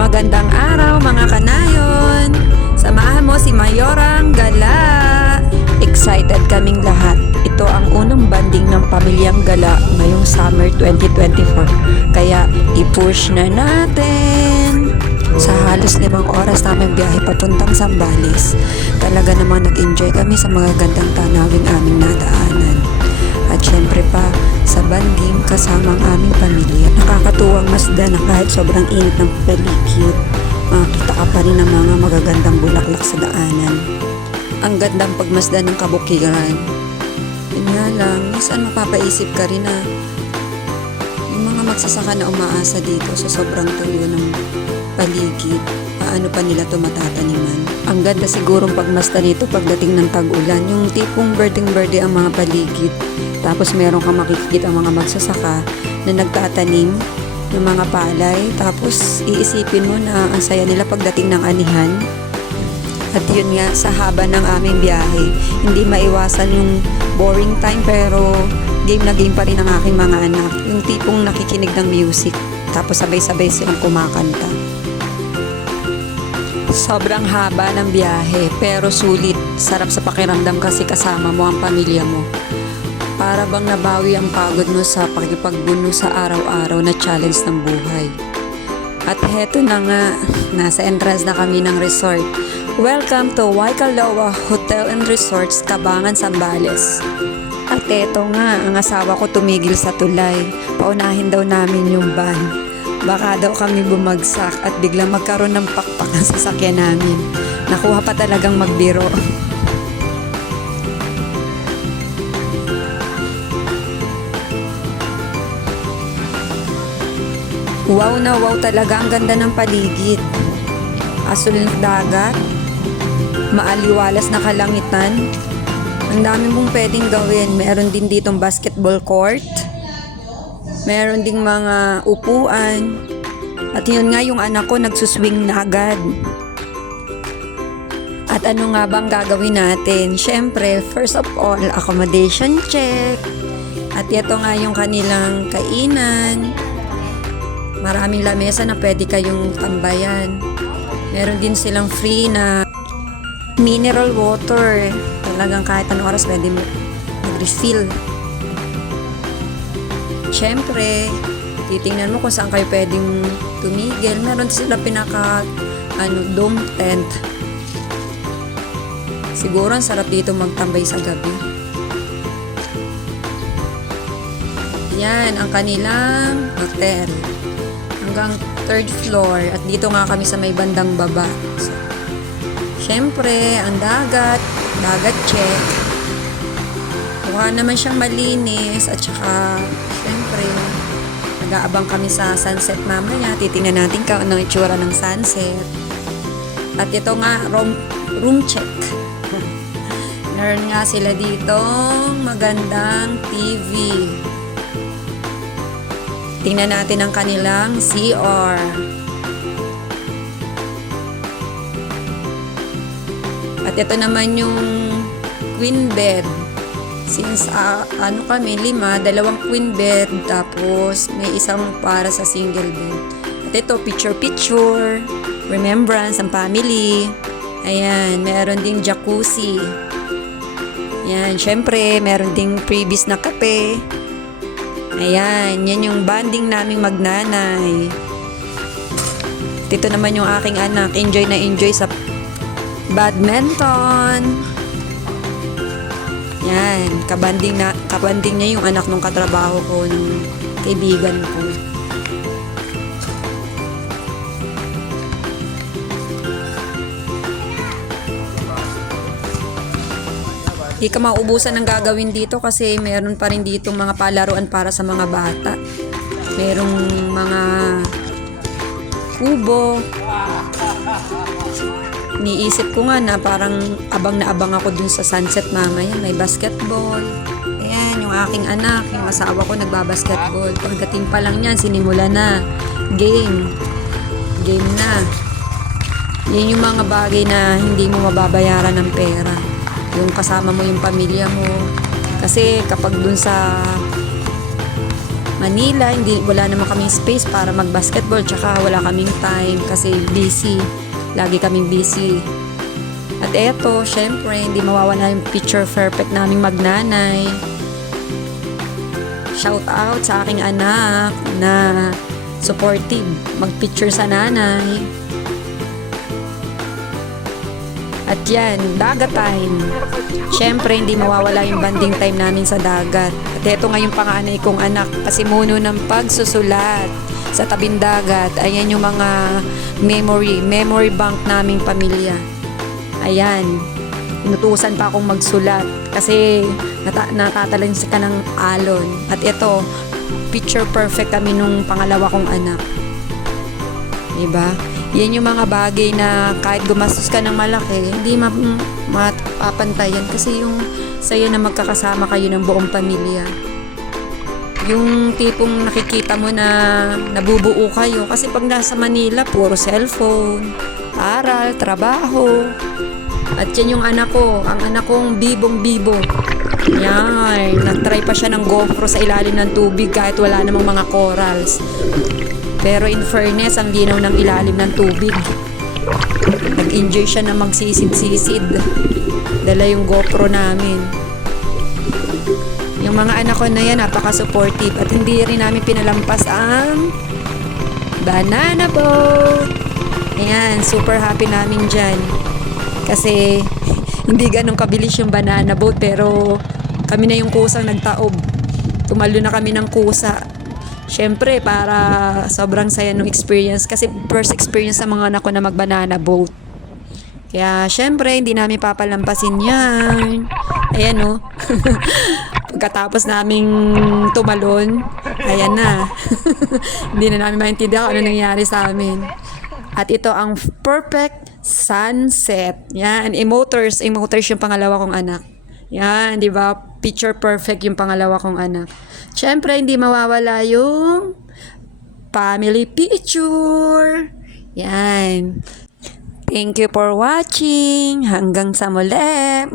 Magandang araw mga kanayon! Samahan mo si Mayorang Gala! Excited kaming lahat. Ito ang unang banding ng Pamilyang Gala ngayong summer 2024. Kaya i-push na natin! Sa halos 5 oras namin biyahe papuntang Zambales, talaga namang nag-enjoy kami sa mga gandang tanawing aming nadaanan. At syempre pa, sa banding kasama ang aming pamilya. Nakakatuwang masdan na kahit sobrang init ng paligid, makikita ka pa rin ng mga magagandang bulaklak sa daanan. Ang gandang pagmasdan ng kabukiran. Yun nga lang, minsan mapapaisip ka rin na yung mga magsasaka na umaasa dito sa sobrang tuyo ng paligid, paano pa nila ito matataniman. Ang ganda sigurong pagmasdan nito pagdating ng tag-ulan, yung tipong berdeng-berde ang mga paligid. Tapos meron kang makikita ang mga magsasaka na nagtatanim ng mga palay. Tapos iisipin mo na ang saya nila pagdating ng anihan. At yun nga, sa haba ng aming biyahe, hindi maiwasan yung boring time pero game na game pa rin ang aking mga anak. Yung tipong nakikinig ng music tapos sabay-sabay silang kumakanta. Sobrang haba ng biyahe pero sulit. Sarap sa pakiramdam kasi kasama mo ang pamilya mo. Para bang nabawi ang pagod mo sa pakikipagbuno sa araw-araw na challenge ng buhay. At heto na nga, nasa entrance na kami ng resort. Welcome to Waikoloa Hotel and Resorts, Cabangan, Zambales. At eto nga, ang asawa ko tumigil sa tulay. Paunahin daw namin yung van. Baka daw kami bumagsak at biglang magkaroon ng pakpak ng sasakyan namin. Nakuha pa talagang magbiro. Wow na wow talaga, ang ganda ng paligid. Asul na dagat, maaliwalas na kalangitan. Ang dami mong pwedeng gawin. Meron din ditong basketball court. Meron ding mga upuan. At yun nga, yung anak ko nagsuswing na agad. At ano nga bang gagawin natin? Siyempre, first of all, accommodation check. At ito nga yung kanilang kainan. Maraming lamesa na pwede kayong tambayan. Meron din silang free na mineral water. Talagang kahit anong oras pwede mo mag-refill. Siyempre, titingnan mo kung saan kayo pwedeng tumigil. Meron sila dome tent. Siguro ang sarap dito magtambay sa gabi. Yan ang kanilang hotel. Hanggang 3rd floor at dito nga kami sa may bandang baba. So, syempre, ang dagat check. Mukha naman siyang malinis at saka syempre, nag-aabang kami sa sunset mamaya. Titingnan natin kung anong itsura ng sunset. At ito nga, room check. Meron nga sila dito magandang TV. Tingnan natin ang kanilang CR. At ito naman yung queen bed. Since kami, 5, 2 queen bed, tapos may isang para sa single bed. At ito, picture, remembrance ang family. Ayan, meron ding jacuzzi. Ayan, syempre, meron ding previous na kape. Ayan, yan yung bonding naming magnanay. Dito naman yung aking anak, enjoy na enjoy sa badminton. Yan, kabanding niya yung anak nung katrabaho ko, nung kaibigan ko. Di ka maubusan ng gagawin dito kasi meron pa rin ditong mga palaruan para sa mga bata. Merong mga kubo. Niisip ko nga na parang abang na abang ako dun sa sunset mamaya. May basketball. Ayan, yung aking anak, yung asawa ko nagbabasketball. Pagdating pa lang niyan, sinimula na. Game na. Yan yung mga bagay na hindi mo mababayaran ng pera. Yung kasama mo yung pamilya mo. Kasi kapag dun sa Manila. Wala naman kaming space para mag-basketball, tsaka wala kaming time kasi busy. Lagi kaming busy. At eto, syempre, hindi mawawala yung picture perfect naming magnanay. Shout out sa aking anak na supportive, mag-picture sa nanay. At yan, dagat time. Syempre, hindi mawawala yung banding time namin sa dagat. At eto nga yung panganay kong anak, kasi muno ng pagsusulat sa tabing dagat. Ayan yung mga memory bank naming pamilya. Ayan, inutusan pa akong magsulat kasi natatalan ka ng alon. At ito, picture perfect kami nung pangalawa kong anak. Diba? Yan yung mga bagay na kahit gumastos ka ng malaki, hindi mapapantayan kasi yung saya na magkakasama kayo ng buong pamilya. Yung tipong nakikita mo na nabubuo kayo kasi pag nasa Manila, puro cellphone, aral, trabaho. At yan yung anak ko, ang anak kong bibong-bibo. Yan, nag-try pa siya ng GoPro sa ilalim ng tubig kahit wala namang mga corals. Pero in fairness, ang linaw ng ilalim ng tubig. Nag-enjoy siya na magsisid-sisid. Dala yung GoPro namin. Yung mga anak ko na yan, napaka-supportive. At hindi rin namin pinalampas ang banana boat. Ayan, super happy namin dyan. Kasi hindi ganun kabilis yung banana boat, pero kami na yung kusang nagtaob. Tumalo na kami ng kusa. Syempre, para sobrang saya nung experience. Kasi first experience sa mga anak ko na mag-banana boat. Kaya, syempre, hindi namin papalampasin yan. Ayan, no? Pagkatapos naming tumalon, ayan na. Hindi na namin maintindihan kung ano nangyari sa amin. At ito ang perfect sunset. Yan, emoters yung pangalawa kong anak. Yan, di ba? Picture perfect yung pangalawa kong anak. Syempre, hindi mawawala yung family picture. Yan. Thank you for watching. Hanggang sa muli.